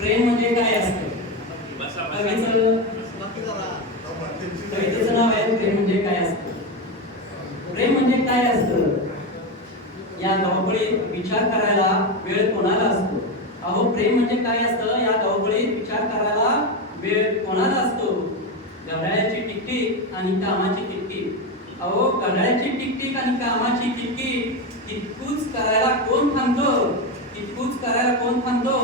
प्रेम म्हणजे काय असतं? कवितेचं नाव आहे प्रेम म्हणजे काय असतं? प्रेम म्हणजे काय असतं? या धावपळीत विचार करायला वेळ कोणाला असतो? अहो प्रेम म्हणजे काय असतं? या धावपळीत विचार करायला वेळ कोणाला असतो? घड्याळ्याची टिकटिक आणि कामाची किटकिट अहो घड्याळ्याची टिकटिक आणि कामाची किटकिट तितकूच करायला कोण थांबतो? तितकूच करायला कोण थांबतो?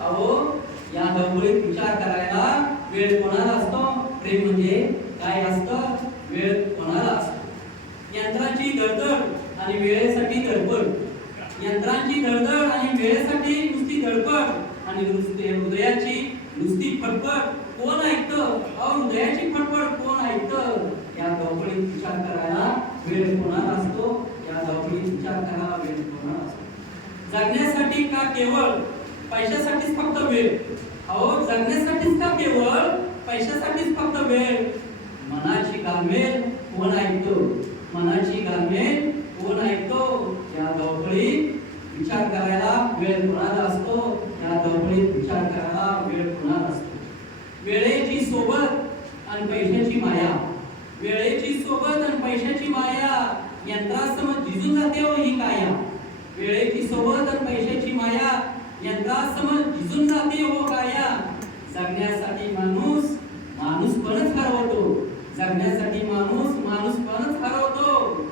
अहो या धावपळीत विचार करायला वेळ कोणाला असतो? प्रेम म्हणजे काय असतं? वेळ कोणाला असतो? यंत्राची दळदळ आणि वेळेसाठी धडपड. यंत्रांची दळदळ आणि वेळेसाठी नुसती धडपड आणि नुसते हृदयाची नुसती फडफड. कोण ऐकतं? अहो हृदयाची फडफड कोण ऐकतं? या धावपळीत विचार करायला वेळ कोणाला असतो? या धावपळीत विचार करायला वेळ कोणाला असतो? जगण्यासाठी का केवळ पैशासाठीच फक्त वेळ. अहो जगण्यासाठीच का केवळ? पैशासाठीच फक्त वेळ. मनाची गालमेल कोण ऐकतो? मनाची गालमेल कोण ऐकतो? या धावपळीत विचार करायला वेळ कोणाला असतो? या धावपळीत विचार करायला वेळ कोणाला असतो? वेळेची सोबत आणि पैशाची माया. वेळेची सोबत आणि पैशाची माया यंत्रासमोर झिजून जाते हो ही काया. वेळेची सोबत आणि पैशाची समज भिजून जाते हो काया. जगण्यासाठी माणूस माणूस पणच हरवतो. जगण्यासाठी माणूस माणूस पणच हरवतो.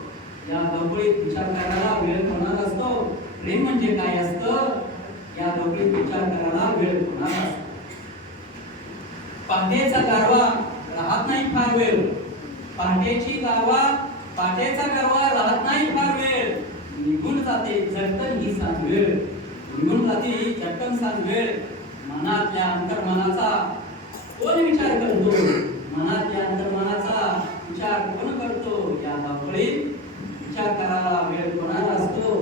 या धावपळीत विचार करायला वेळ कोणाला असतो? प्रेम म्हणजे काय असतं? या धावपळीत विचार करायला वेळ कोणाला असतो? पहाटेचा गारवा राहत नाही फार वेळ. पहाटेची गारवा पाटेचा गारवा राहत नाही फार वेळ. निघून जाते जगतन ही सात वेळ. निघून जाते ही झटकन वेळ मनातल्या अंतर्मनाचा कोण विचार करतो? मनातल्या अंतर्मनाचा विचार कोण करतो? या धावपळीत विचार करायला वेळ कोणाला असतो?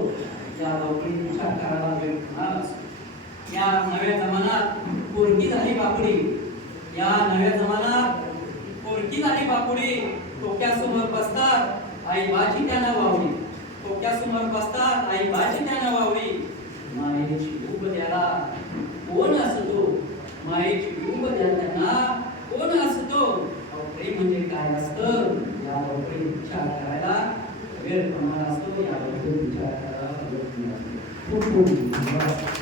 या धावपळीत विचार करायला वेळ कोणाला असतो? या नव्या जमान्यात पोरकी झाली बापडी. या नव्या जमान्यात पोरकी झाली बापडी. टोक्यासमोर बसतात आई बाजी त्यांना वावडी टोक्यासमोर बसतात आई बाजी त्यांना वावडी मायेची ऊब द्याला कोण असतो? मायेची ऊब द्याला त्यांना. कोण असतो? प्रेम म्हणजे काय असतं? यावर विचार करायला. वेळ प्रमाण असतो यावर विचार करायला. खूप खूप धन्यवाद.